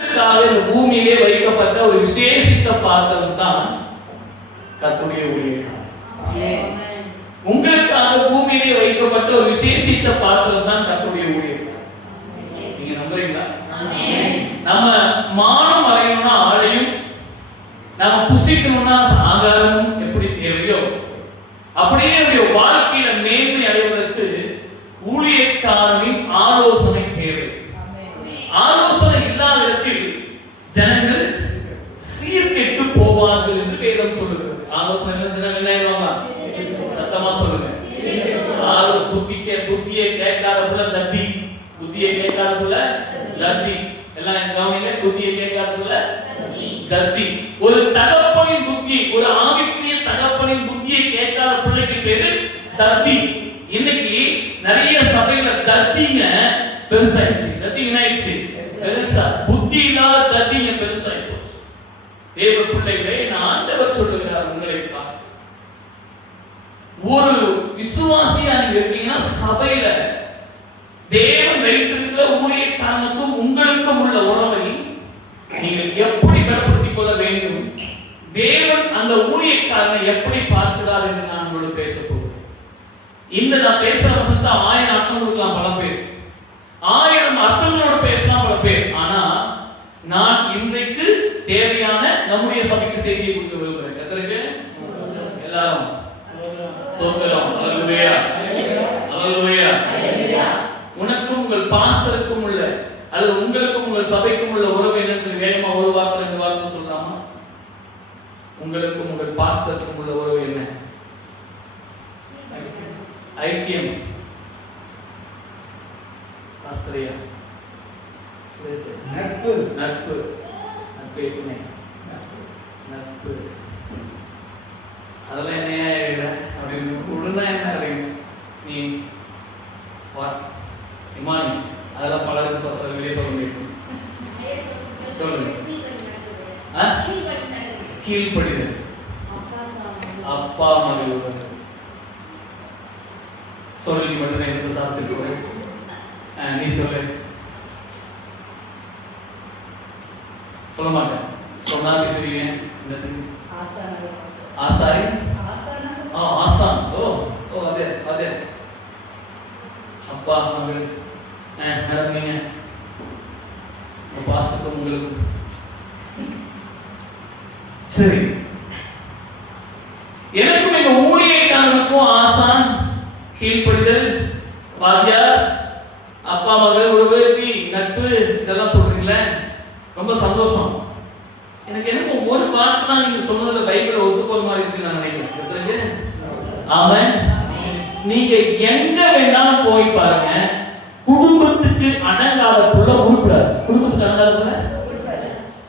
இந்த பூமியிலே வைக்கப்பட்ட ஒரு விசேஷித்த பாத்திரம் தான் கர்த்தருடைய ஊழியக்காரர். உங்களுக்காக பூமியிலே வைக்கப்பட்ட ஒரு விசேஷித்த பாத்திரம் தான் கர்த்தருடைய ஊழியக்காரர். நீங்க நம்புறீங்களா? நம்ம மானம் அறையணும்னா ஆடையும், நம்ம புசிக்கணும்னா ஆகாரமும் எப்படி தேவையோ அப்படியே நம்முடைய வாழ்க்கையில மேன்மை அடைவதற்கு ஊழியக்காரனின் ஆலோசனை தேவை. ஆலோசனை இல்லாத இடத்தில் ஜனங்கள் சீர்கெட்டு போவார்கள் என்று வேதம் சொல்லுகிறது. ஆலோசனை ஜனங்கள் என்ன ஆயிடுவாங்க? சத்தமா சொல்லுங்க. புத்தியை கேட்காத புள்ள லத்தி, புத்தியை கேட்காத புள்ள லத்தி. எல்லாம் கவனிங்க, புத்தியை கேட்காத புள்ள லத்தி. ஒரு தகப்பனின் புத்தி, ஒரு ஆவிக்குரிய தகப்பனின் புத்தியை கேட்காத பிள்ளைக்கு பேரு தத்தி. இன்னைக்கு நிறைய சபையில தத்திங்க பெருசாயிடுச்சு. தத்திங்க ஆயிடுச்சு பெருசா, புத்தி இல்லாத தத்திங்க பெருசாகி போச்சு. தேவ பிள்ளைகளே, நான் ஆண்டவர் சொல்லுகிறார் உங்களை பார்த்து, ஒரு விசுவாசியா நீங்க இருக்கீங்கன்னா சபையில தேவன் வைத்திருக்கிற ஊழியக்காரனுக்கும் உங்களுக்கும் உள்ள உறவை நீங்கள் எப்படி பலப்படுத்திக் கொள்ள வேண்டும், தேவன் அந்த ஊழியக்காரனை எப்படி பார்க்கிறார் என்று நான் உங்களோடு பேச போகிறேன். இந்த நான் பேசுற வசனத்தை 1000 அர்த்தம் கொடுக்கலாம் பல பேர், 1000 அர்த்தங்களோட பேசலாம் பல பேர். ஆனா நான் இன்றைக்கு தேவையான நம்முடைய சபைக்கு செய்தியை கொடுக்க விரும்புகிறேன். எத்தனைக்கு எல்லாரும் ஸ்தோத்திரம். அல்லேலூயா, அல்லேலூயா. உனக்கும் உங்கள் பாஸ்டருக்கும் உள்ள அல்லது உங்களுக்கும் உங்கள் சபைக்கும் உள்ள உறவு என்னன்னு சொல்லி வேகமா ஒரு வார்த்தை 2 வார்த்தை சொல்றாமா? உங்களுக்கும் உங்கள் பாஸ்டருக்கும் உள்ள உறவு என்ன? ஐக்கியம். பாஸ்டரியா நட்பு. நட்பு. நட்பு எதுவுமே நட்பு. அதெல்லாம் என்ன அப்படின்னு உடனே என்ன அப்படின்னு நீ இமானி அதெல்லாம் பலருக்கு பசங்க வெளியே சொல்ல முடியும். சொல்லுங்க. கீழ்ப்படிதல், அப்பா மகள் சொல்லி மட்டும் என்ன சாதிச்சிருக்க. நீ சொல்லு. சொல்ல மாட்டேன். சொன்னா திட்டுவீங்க. ஆசாரி. ஆசான். ஓ அதே அதே. அப்பா மகள் நடந்தீங்க. பாஸ்டருக்கும் உங்களுக்கு சரி. எனக்கும் எங்க ஊழியக்காரனுக்கும் ஆசான், கீழ்ப்படிதல், வாத்தியார், அப்பா மகள் உறவு, நட்பு, இதெல்லாம் சொல்றீங்களே, ரொம்ப சந்தோஷம். எனக்கு என்ன ஒரு வார்த்தை தான் நீங்க சொன்னதுல பைபிளை ஒத்துப்போற மாதிரி இருக்கு நான் நினைக்கிறேன். ஆமென். நீங்க எங்க வேணாலும் போய் பாருங்க, குடும்பத்துக்கு அடங்காத புள்ள உருப்படாது. குடும்பத்துக்கு அடங்காத புள்ள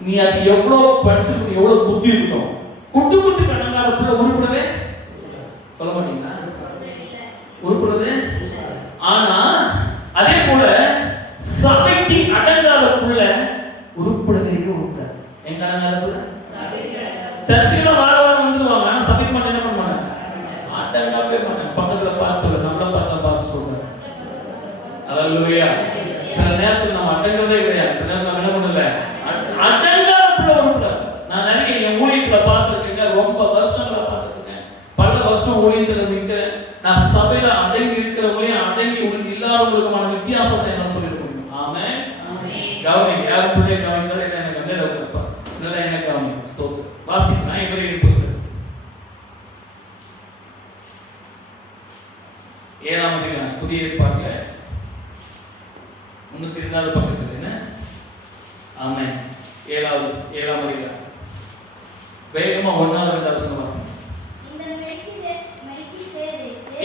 நீ அது எவ்வளவு படிச்சிருக்க, எவ்வளவு புத்தி இருக்கணும், குடும்பத்துக்கு அடங்காத புள்ள உருப்படவே சொல்ல மாட்டீங்களா? உருப்படவே. ஆனா அதே போல சபைக்கு அடங்காத புள்ள உருப்படவே உருப்படாது. எங்க அடங்காத புள்ள? சர்ச்சுல வாரம் வந்துருவாங்க, ஆனா சபைக்கு மட்டும் என்ன பண்ண மாட்டாங்க? அடங்காவே மாட்டாங்க. பக்கத்துல பார்த்து சொல்ல, நம்மள பார்த்தா பாஸ் சொல்றாங்க. அல்லேலூயா. சில நேரத்தில் நம்ம அடங்கவே கிடையாது. சில நேரத்தில் நம்ம என்ன பண்ணல, அடங்காத புள்ள உருப்படாது. நான் நிறைய என் ஊழியத்துல பார்த்துருக்கேன், ரொம்ப வருஷங்களா பார்த்துருக்கேன், பல வருஷம் ஊழியத்துல நிற்கிறேன். நான் சபையில அடங்கி இருக்கிறவங்களையும் அடங்கி இல்லாதவங்களுக்குமான வித்தியாசத்தை என்ன சொல்லிட முடியும். ஆமென். கவனிங்க, யாரும் பிள்ளை கவனித்தாலும் என்ன எனக்கு வந்து வைப்பா இல்லை என்ன கவனிங்க. ஸ்தோத்திரம். வாசிக்கலாம் எபிரேயர் புத்தகம் 7ஆம் அதிகாரம், புதிய ஏற்பாட்டில் 302வது பக்கத்தில் என்ன? ஆமென். 7ஆம் அதிகாரம் வேகமா 1வது 2வது சொன்ன வாசனம்.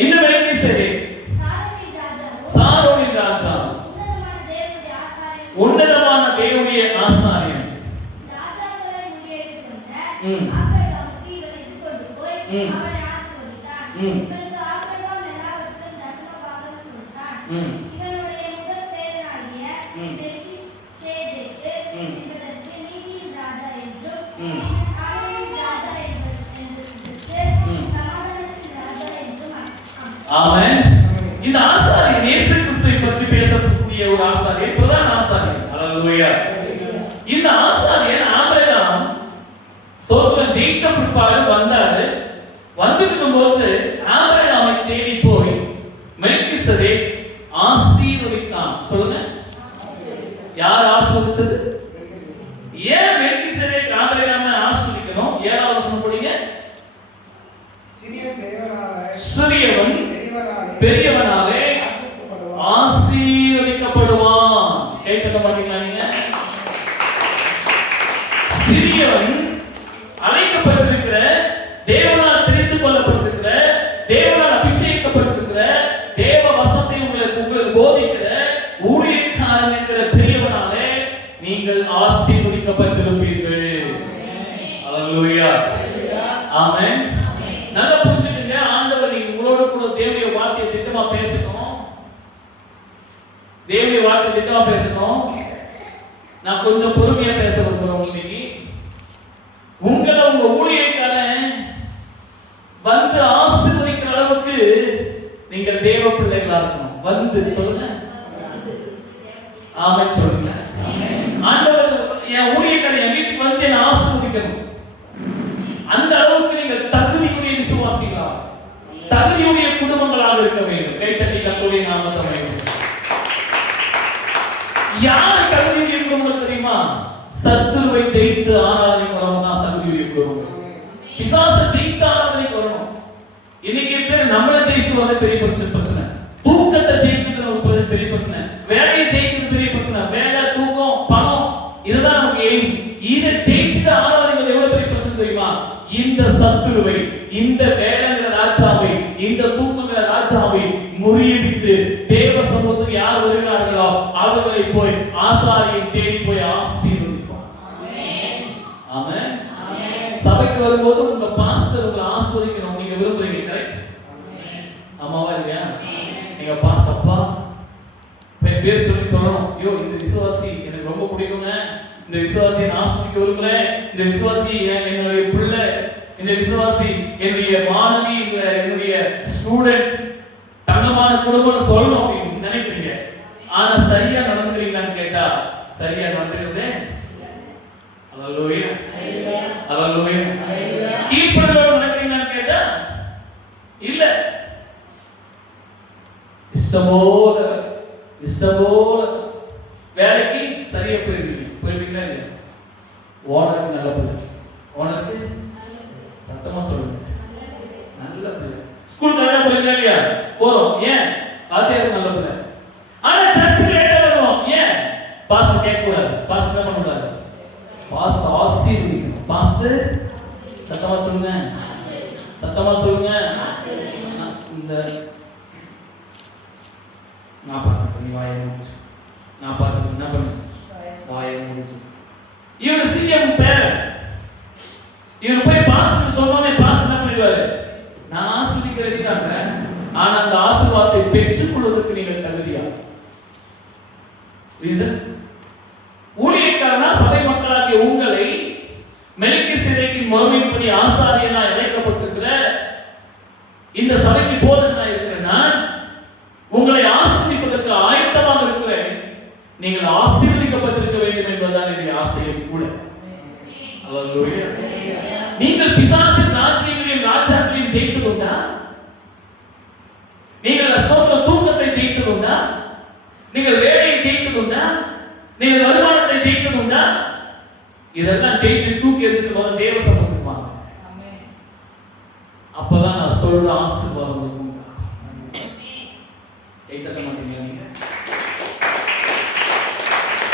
இந்த மெல்கிசேதேக் சாரோனின் ராஜா, உன்னதமான தேவனுடைய ஆசாரியன். ஆமென். இந்த ஆசாரியன் இயேசு கிறிஸ்துவை பற்றி பேசக்கூடிய ஒரு ஆசாரியன், பிரதான ஆசாரியன். அல்லேலூயா. இந்த இந்த ஆசாரியன் ஆபிரகாம் ஸ்தோத்திரம் ஜெயித்த பிற்பாடு வந்தாரு. வந்துருக்கும் போது ஆபிரகாமை தேடி போய் மெல்கிசேதேக் ஆசீர்வதித்தான். சொல்லுங்க, யார் ஆசீர்வதிச்சது? ஏன் மெல்கிசேதேக் ஆபிரகாமை ஆசீர்வதிக்கணும்? 7வது வசனம் படிங்க. சிறியவன் பெரியவனாலே ஆசீர்வதிக்கப்படுவான். கேட்க மாட்டீங்களா நீங்க? சிறியவன் அழைக்கப்பட்டிருக்கிற, தேவனால் தெரிந்து கொள்ளப்பட்டிருக்கிற, தேவனால் அபிஷேகிக்கப்பட்டிருக்கிற, தேவ வசனத்தை உங்களுக்கு போதிக்கிற ஊழியக்காரன் என்கிற பெரியவனாலே நீங்கள் ஆசீர்வதிக்கப்பட்டிருப்பீர்கள். அல்லேலூயா, ஆமென். நல்லா புரிஞ்சுக்கங்க. ஆண்டவர் நீங்க உங்களோட கூட தேவனுடைய வார்த்தையை திட்டமா பேசணும். தேவனுடைய வார்த்தை திட்டமா பேசணும். நான் கொஞ்சம் பொறுமையா பேச விரும்புறேன். இன்னைக்கு உங்களை உங்க ஊழியக்காரன் வந்து ஆசீர்வதிக்கிற அளவுக்கு நீங்கள் தேவ பிள்ளைகளா இருக்கணும். வந்து சொல்லுங்க, ஆமென் சொல்லுங்க. ஆண்டவர் என் ஊழியக்காரன் என் வீட்டுக்கு வந்து என்ன ஆசீர்வதிக்கணும். அந்த அளவுக்கு நீங்கள் தகுதியுடைய விசுவாசிகளா, தகுதியுடைய குடும்பங்களாக இருக்க வேண்டும். கைத்தட்டி கர்த்தருடைய நாமத்தை மகிமைப்படுத்துங்கள். யார் தகுதியுடைய குடும்பம் தெரியுமா? சத்துருவை ஜெயித்து ஆராதனை வரணும் தான் தகுதியுடைய குடும்பம். பிசாசை ஜெயித்து ஆராதனை வரணும். இன்னைக்கு பேர் நம்மள ஜெயிச்சு வர பெரிய பிரச்சனை, தூக்கத்தை ஜெயிக்கிறது ஒரு பெரிய பிரச்சனை, வேலையை ஜெயிக்கிறது பெரிய பிரச்சனை. வேலை, தூக்கம், பணம், இதுதான் நமக்கு எய்ம். இதை ஜெயிச்சுட்டு ஆராதனை எவ்வளவு பெரிய பிரச்சனை தெரியுமா? இந்த சத்துருவை, இந்த வேலைங்கிற ராஜாவை, இந்த தூக்கங்கிற ராஜாவை முறியடித்து தேவ சமூகத்துக்கு யார் வருகிறார்களோ அவர்களை போய் ஆசாரியன் தேடி போய் ஆசீர்வதிப்பார். ஆமென். சபைக்கு வரும்போது உங்க பாஸ்டர் உங்களை ஆசீர்வதிக்கணும் நீங்க விரும்புறீங்க. கரெக்ட்? ஆமாவா இல்லையா? நீங்க பாஸ்டர் அப்பா பேர் சொல்லி சொல்லணும். ஐயோ, இந்த விசுவாசி எனக்கு ரொம்ப பிடிக்குங்க, இந்த விசுவாசியை நான் ஆசீர்வதிக்க விரும்புறேன், இந்த விசுவாசி என்னுடைய பிள்ளை, இந்த விசுவாசி என்னுடைய மாணவி, என்னுடைய ஸ்டூடெண்ட், தங்கமான குடும்பம் சொல்லணும் அப்படின்னு நினைக்கிறீங்க. ஆனா சரியா நடந்துக்கிறீங்களான்னு கேட்டா சரியா நடந்துக்கிறதே. அல்லேலூயா, அல்லேலூயா. கீழ்ப்படிதலோடு நடக்கிறீங்களான்னு கேட்டா இல்ல. இஷ்டமோல வேலைக்கு சரியா போயிருவீங்களா இல்லையா? ஓனருக்கு நல்ல பிள்ளை, ஓனருக்கு சத்தமா சொல்லுங்க நல்ல பிள்ளை. ஸ்கூல் கரெக்டா போறீங்களா இல்லையா? போறோம். ஏன்? வாத்தியார் நல்ல பிள்ளை. ஆனா சர்ச்சுக்கு லேட்டா வருவோம். ஏன்? பாஸ்டர் கேட்க கூடாது. பாஸ்டர் என்ன பண்ணக்கூடாது? பாஸ்டர் ஆசீர்வதிக்கணும். பாஸ்டர் சத்தமா சொல்லுங்க, சத்தமா சொல்லுங்க. இந்த நான் பார்த்து நீ வாயை முடிச்சு, நான் பார்த்து என்ன பண்ணு, வாயை முடிச்சு. இவரு சிஎம் பேர், இவரு போய் பாஸ்டர் சொன்னோன்னே பாஸ்டர் என்ன பண்ணிடுவாரு? நான் ஆசீர்வதிக்க ரெடிதாங்க, ஆனா அந்த ஆசீர்வாதத்தை பெற்றுக் கொள்வதற்கு நீங்கள் தகுதியா? ஊழியக்காரனா சபை மக்களாகிய உங்களை மெல்கிசேதேக்கின் முறைமைப்படி ஆசாரியனா இணைக்கப்பட்டிருக்கிற இந்த சபைக்கு போதனா இருக்கிற நான் உங்களை ஆசீர்வதிப்பதற்கு ஆயத்தமாக இருக்கிறேன். நீங்கள் ஆசீர்வதிக்கப்பட்டிருக்க வேண்டும் என்பதுதான் என்னுடைய ஆசையும் கூட. அல்லேலூயா. நீங்கள் பிசாசின் ராஜ்யங்களையும் ராஜாக்களையும் ஜெயித்து கொண்டா, நீங்கள் ஸ்தோத்திர தூக்கத்தை ஜெயித்து கொண்டா, நீங்கள் வேலையை ஜெயித்து கொண்டா, நீங்கள் வருமானத்தை ஜெயித்து கொண்டா, இதெல்லாம் ஜெயிச்சு தூக்கி எரிச்சு போது தேவ சமூகத்துக்கு வாங்க. அப்பதான் நான் சொல்ற ஆசீர்வாதம் உண்டாகும். ஏற்க மாட்டீங்களா நீங்க?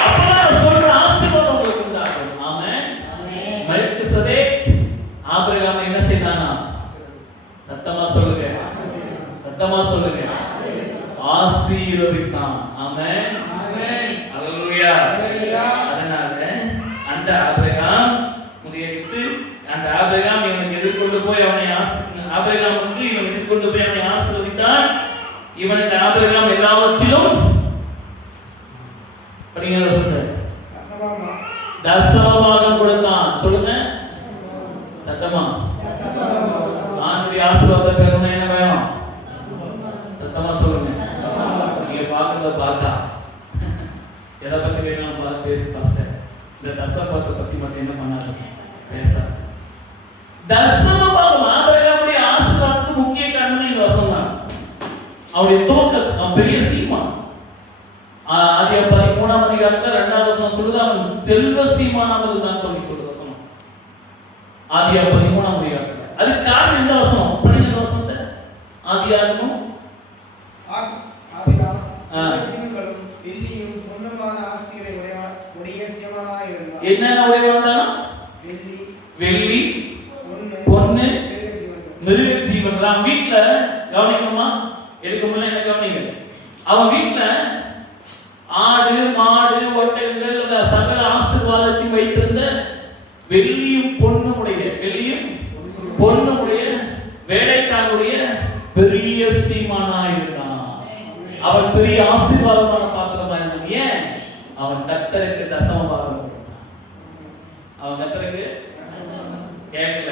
அப்பதான் நான் சொல்ற ஆசீர்வாதம் உங்களுக்கு உண்டாகும். ஆமென். மெல்கிசேதேக் ஆபிரகாம் என்ன செய்தானா? சத்தமா சொல்லுங்க, சத்தமா சொல்லுங்க, ஆசீர்வதித்தான். ஆமென், அல்லேலூயா. அதனால அந்த ஆபிரகாம் முறியடித்து, அந்த ஆபிரகாம் இவனுக்கு எதிர்கொண்டு போய் அவனை ஆபிரகாம் வந்து இவனை எதிர்கொண்டு போய் அவனை ஆசீர்வதித்தான். இவனுக்கு ஆபிரகாம் எல்லாவற்றிலும் படிங்க சொல்லுங்க, தசமபாகம் கொடுத்தான். சொல்லுங்க சத்தமா. ஆண்டவருடைய ஆசீர்வாதத்தை பெறணும் என்ன வேணும்? சத்தமா சொல்லுங்க. நீங்க பார்க்கறத பார்த்தா எதை பத்தி வேணும் பார்த்து பேசு பாஸ்டர். இந்த தசமபாகத்தை பத்தி மட்டும் என்ன பண்ணாது, பேசாது. தசமபாகம் ஆபிரகாமுடைய ஆசீர்வாதத்துக்கு முக்கிய காரணம் இந்த வசனம் தான். அவருடைய துவக்கம் பெரிய சீமான். ஆதியாகமம் 13ஆம் அதிகாரத்துல 2வது வசனம் சொல்லுது, அவன் செல்வ சீமானாக இருந்தான்னு சொல்லி சொல்லுது வசனம். ஆதியாகமம் 13ஆம் அதிகாரத்துல அதுக்கு காரணம் இந்த வசனம். படிங்க இந்த வசனத்தை. ஆதியாகமம் என்னென்ன உடையவன்? வெள்ளி, பொண்ணு, மிருக ஜீவன்லாம். வீட்டுல கவனிக்கணுமா? எடுக்க முடியல என்ன கவனிங்க. அவன் வீட்டுல ஆடு, மாடு, ஒட்டகங்கள் சகல ஆசீர்வாதத்தையும் வைத்திருந்த வெள்ளியும் பொண்ணுடைய வேலைக்காரனுடைய பெரிய சீமானா இருந்தான். அவன் பெரிய ஆசீர்வாதமான பாத்திரமா இருந்தான். ஏன்? அவன் கர்த்தருக்கு தசமபாகம் கொடுத்தான். அவன் கர்த்தருக்கு கேட்கல.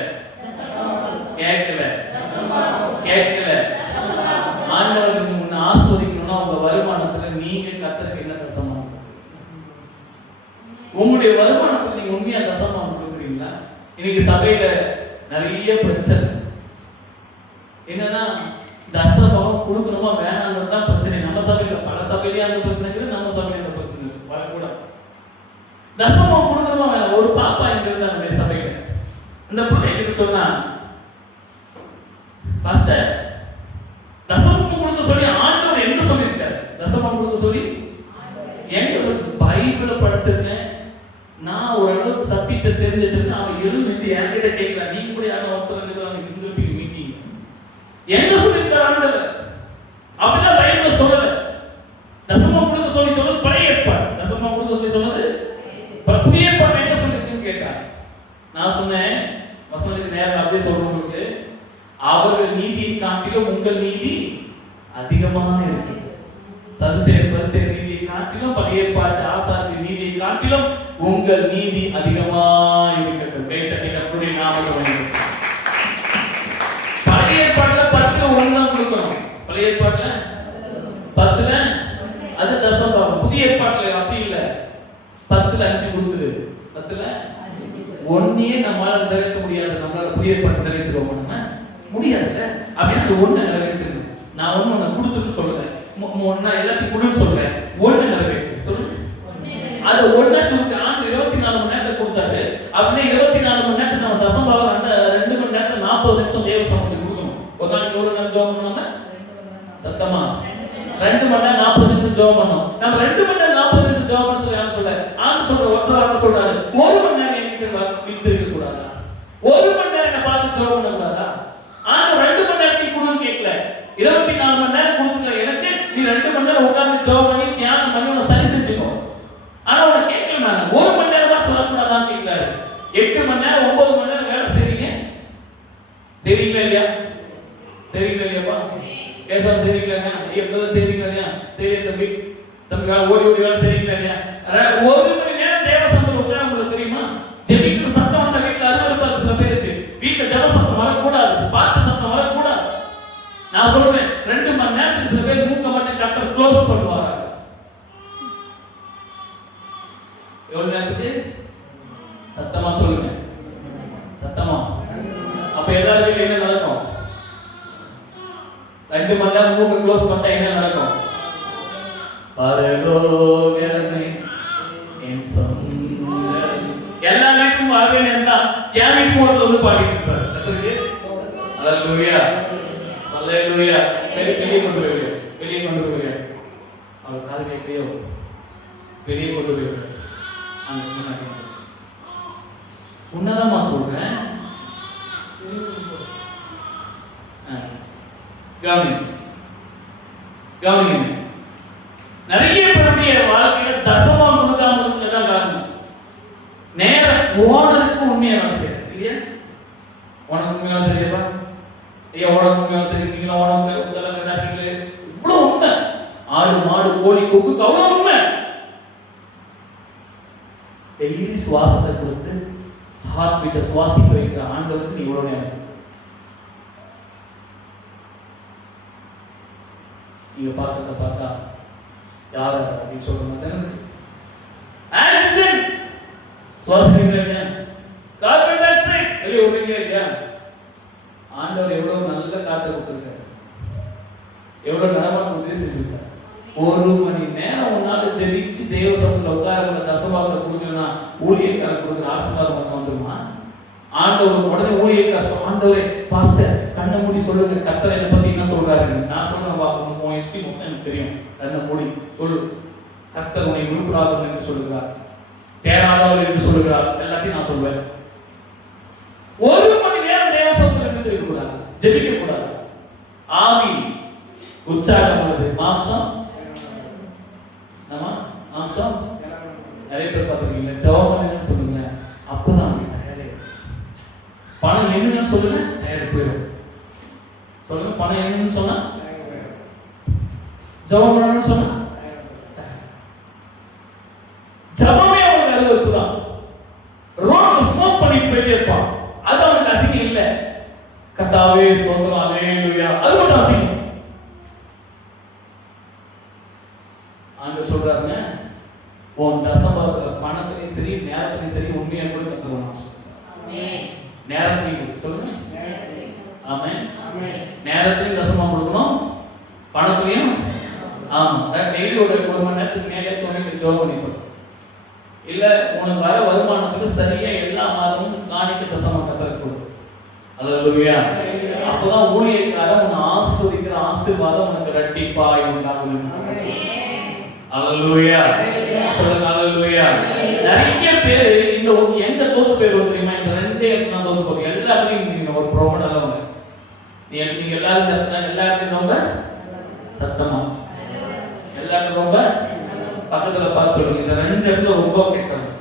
ஆண்டவருக்கு முன்ன ஆஸ்வதிக்கணும்னா உங்க வருமானத்துல நீங்க கர்த்தருக்கு என்ன தசமம்? உங்களுடைய வருமானத்துல நீங்க உண்மையா தசமம் கொடுக்குறீங்களா? இன்னைக்கு சபையில நிறைய பிரச்சனை என்னன்னா, தசமம் கொடுக்கணுமா வேணாம்னு தான் பிரச்சனை. நம்ம சபையில பல சபையிலேயே அந்த பிரச்சனை இருக்குது, நம்ம சபையில அந்த பிரச்சனை இருக்கு. வரக்கூட தசமம் கொடுக்கணுமா வேணாம். ஒரு பாப்பா இங்க இருந்தா நம்ம சபையில, அந்த பிள்ளைக்கு சொன்னா பாஸ்டர் தசமம் கொடுக்க சொல்லி ஆண்டவர் எங்க சொல்லியிருக்காரு? தசமம் கொடுக்க சொல்லி எங்க சொல்லி? பைபிளை படிச்சிருக்கேன் நான், ஓரளவுக்கு சத்தியத்தை தெரிஞ்சு வச்சிருக்கேன். அவன் எழுந்து என்கிட்ட கேட்கிறான், நீங்க கூட யாரும் ஒருத்தர் மீட்டிங் எங்க சொல்லியிருக்காரு ஆண்டவர்? அப்படிலாம் பைபிள்ல சொல்லல. தசமம் கொடுக்க சொல்லி சொன்னது பழைய ஏற்பாடு. தசமம் கொடுக்க சொல்லி சொன்னது புதிய ஏற்பாடு எங்க சொல்லிருக்குன்னு கேட்டார். நான் சொன்னேன் வசனத்துக்கு நேரம் அப்படியே சொல்றேன் உங்களுக்கு. அவர்கள் நீதியை காட்டிலும் உங்கள் நீதி அதிகமாக இருக்கு. சதுசேயர் பரிசேயர் நீதியை காட்டிலும் பழைய ஏற்பாட்டு ஆசாரியர் நீதியை காட்டிலும் உங்கள் நீதி அதிகமாக இருக்கிறது. கர்த்தருடைய நாமத்தை பழைய ஏற்பாட்டுல 10 1 தான் கொடுக்கணும். பழைய ஏற்பாட்டுல 10ல அது தசமபாகம். புதிய ஏற்பாட்டுல அப்படி இல்ல, 10ல 5 கொடுக்குது. 10ல 1 நம்மளால நிறைவேற்ற முடியாது. நம்மளால புதிய ஏற்பாடு நிறைவேற்றுவோம் முடியாது. அப்படின்னா அந்த 1 நிறைவேற்றுங்க. நான் ஒண்ணு கொடுத்துன்னு சொல்றேன், நான் எல்லாத்தையும் கொடுன்னு சொல்றேன். 1 நிறைவேற்று சொல்லுங்க. அது 1 சொல்லிட்டு ஆண்டு 24 மணி நேரத்தை கொடுத்தாரு. அப்படின்னா 24 மணி நேரத்துக்கு நம்ம தசமபாகம் 2 மணி நேரத்துல 40 நிமிஷம் தேவ சமூகத்துக்கு கொடுக்கணும். ஒரு நாளைக்கு எவ்வளவு நேரம் ஜெபம் பண்ணணும்? சத்தமா 2 மணி நேரம் 40 நிமிஷம் ஜெபம் பண்ணணும். நம்ம 2 மணி நேரம் 40 நிமிஷம் ஜெபம் பண்ண சொல்லி யாரும் சொல்ல ஆண்டு சொல்ற ஒருத்தர் சொல்றாரு, 1 மணி நேரம் என்கிட்ட விட்டு இருக்க கூடாதா? 1 மணி நேரம் என்ன பார்த்து ஜெபம் பண்ண கூடாதா? ஆனா 2 மணி நேரத்துக்கு கொடுன்னு கேட்கல, 24 மணி நேரம் கொடுத்துக்க. எனக்கு நீ 2 மணி நேரம் உட்கார்ந்து ஜெபம் பண்ணி தியானம் பண்ணி உன்னை சரி செஞ்சுக்கோ. ஆனா உன்னை கேட்கல, நான் 1 மணி நேரமா சொல்லக்கூடாதான்னு கேட்கிறாரு. 8 மணி நேரம் 9 மணி நேரம் வேலை செய்றீங்க. சரிங்களா இல்லையா? சரிங்களா இல்லையாப்பா? பேசாம சரிங்களா இல்லையா? எப்போதும் சரிங்களா இல்லையா? சரி தம்பி ஓடி வேலை சரிங்களா இல்லையா? 1 மணி நேரம் தேவ சமூகத்துல உட்கார உங்களுக்கு தெரியுமா? ஜெபிக்கிற சத்தம் வந்த வீட்டுல அருவருப்பாரு சில பேருக்கு. வீட்டுல ஜெப சத்தம் வரக்கூடாது, பாட்டு சத்தம் வரக்கூடாது. நான் சொல்றேன் 2 மணி நேரத்துக்கு சில பேர் மூக்க மட்டும் கட்டர் க்ளோஸ் பண்ணுவாங்க. எவ்வளவு நேரத்துக்கு? சத்தமா சொல்லுங்க, சத்தமா. அப்ப எல்லாரும் என்ன நடக்கும்? 2 மணி நேரம் மூக்க க்ளோஸ் பண்ணா என்ன நடக்கும்? பரலோகமே என் சொந்த. எல்லா வீட்டுக்கும் வரவேன் என்றால் என் வீட்டுக்கு ஒருத்தர் வந்து பாடிட்டு இருப்பார். அல்லேலூயா அல்லேலூயா. வெளியே கொண்டு வருவார். அவர் காது கேட்கலையோ வெளியே கொண்டு வருவார். உன்னதமா சொல்றேன், கவனிங்க. நிறைய பேருடைய வாழ்க்கையில தசமம் கொடுக்காம இருந்ததுதான் காரணம். நேர ஓனருக்கு உண்மையா வேலை செய்யறது இல்லையா? ஓனருக்கு உண்மையா வேலை செய்யப்பா ஐயா, ஓனருக்கு உண்மையா வேலை செய்யறீங்களா? ஓனருக்கு சுத்தலாம் கட்டாதீங்களே, இவ்வளவு உண்மை. ஆடு மாடு கோழி கொக்கு அவ்வளவு உண்மை. டெய்லி சுவாசத்தை கொடுத்து ஹார்ட் பீட்டை சுவாசிக்க வைக்கிற ஆண்டவருக்கு இவ்வளவு நேரம். நீங்க பார்க்கறத பார்த்தா யார் அப்படின்னு சொல்ல மாட்டேன். சுவாசிக்கிறீங்களா இல்லையா? கார்பன் டை ஆக்சைடு வெளியே விடுறீங்களா இல்லையா? ஆண்டவர் எவ்வளவு நல்ல காற்றை கொடுத்திருக்காரு, எவ்வளவு நலமான உதவி செஞ்சிருக்காரு. 1 மணி நேரம் உன்னால ஜெபிச்சு தேவ சமூகத்துல உட்கார தசமாவத்தை கொடுக்கலன்னா ஊழியக்காரர் கொடுக்குற ஆசீர்வாதம் மட்டும் வந்துருமா? ஆண்டவர் உடனே ஊழியக்காரர் ஆண்டவரே பாஸ்டர் கண்ணை மூடி சொல்லுங்க, கர்த்தர் என்னை பத்தி என்ன சொல்றாருன்னு. நான் சொல்றேன், உன் ஹிஸ்டரி மட்டும் எனக்கு தெரியும், கண்ணை மூடி சொல்லு. கர்த்தர் உன்னை உருப்படாதவன் என்று சொல்லுகிறார், தேராதவள் என்று சொல்லுகிறார், எல்லாத்தையும் நான் சொல்வேன். 1 மணி நேரம் தேவ சமூகத்துல இருந்து இருக்கக்கூடாது, ஜெபிக்க கூடாது. ஆவி உற்சாகம் உள்ளது, மாம்சம் மாம்சம் நிறைய பேர் பார்த்துருக்கீங்க. ஜெபம் பண்ணுங்கன்னு சொல்லுங்க, அப்பதான் தயாரே. பணம் என்னன்னு சொல்லுங்க, தயார் போயிடும். சொல்லுங்க, பணம் என்னன்னு சொன்னா, ஜெபம் பண்ணணும்னு சொன்னா, ஜெபமே அவனுக்கு அருவருப்பு தான். ரோட்ல ஸ்மோக் பண்ணிட்டு போயிட்டே இருப்பான், அது அவனுக்கு அசிங்கம் இல்லை. கர்த்தாவே ஸ்தோத்திரம், அல்லேலூயா, அது மட்டும் அசிங்கம். ஆண்டவர் சொல்றாருங்க, உன் தசமபாகத்துல பணத்திலையும் சரி நேரத்திலையும் சரி உண்மையா கூட கத்துக்கணும். ஆமென். நேரத்திலையும் சொல்லுங்க, ஆமென். நேரத்திலையும் தசமம் கொடுக்கணும், பணத்திலையும். ஆமா, டெய்லி ஒரு 1 மணி நேரத்துக்கு மேலே சொன்னீங்க ஜோம் பண்ணிப்போம். இல்ல உனக்கு வர வருமானத்துக்கு சரியா எல்லா மாதமும் காணிக்க தசமம் கத்தக்கூடும். அல்லேலூயா. அப்பதான் ஊழியக்காரன் உன்னை ஆசீர்வதிக்கிற ஆசீர்வாதம் உனக்கு இரட்டிப்பாய் உண்டாகும். அல்லேலூயா. சொல்லுங்க அல்லேலூயா. நிறைய பேர் இந்த எந்த தோத்து பேர் தெரியுமா? இந்த 2 இடத்துல தோத்து போறீங்க. எல்லாத்துலயும் நீங்க ஒரு ப்ரோமோட் அளவுங்க. நீங்க எல்லாரும் ரொம்ப சத்தமா, எல்லாரும் ரொம்ப பக்கத்துல பார்த்து சொல்லுங்க, இந்த 2 இடத்துல ரொம்ப கேட்கணும்.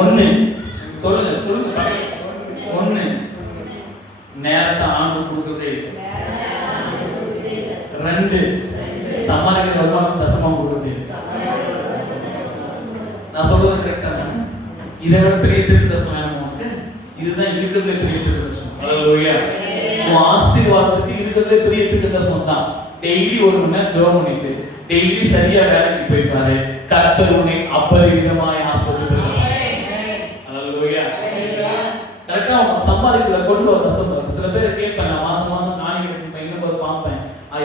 1 சொல்லுங்க, சொல்லுங்க. 1 நேரத்தை ஆண்டு கொடுக்குறதே. 2 சமாளிக்க வருமானம் தசமம் கொடுக்குறதே. நான் சொல்றது கரெக்டாக? இதை விட பெரிய திருத்தம் வேணும். இதுதான் இருக்கிறதுல பெரிய திருத்தம். அல்லேலூயா. உன் ஆசீர்வாதத்துக்கு இருக்கிறதுல பெரிய திருத்தம் தான். டெய்லி 1 மணி நேரம் ஜெபம் பண்ணிட்டு டெய்லி சரியா வேலைக்கு போயிட்டாரு, கர்த்தர் உன்னை அபரிவிதமாய் ஆசீர்வதிப்பார். அல்லேலூயா. கரெக்டா சம்பாதிக்கல கொண்டு வர தசமம். சில பேர் கேட்பேன், நான் மாசம் காணிக்கை இன்னும் போது பார்ப்பேன்,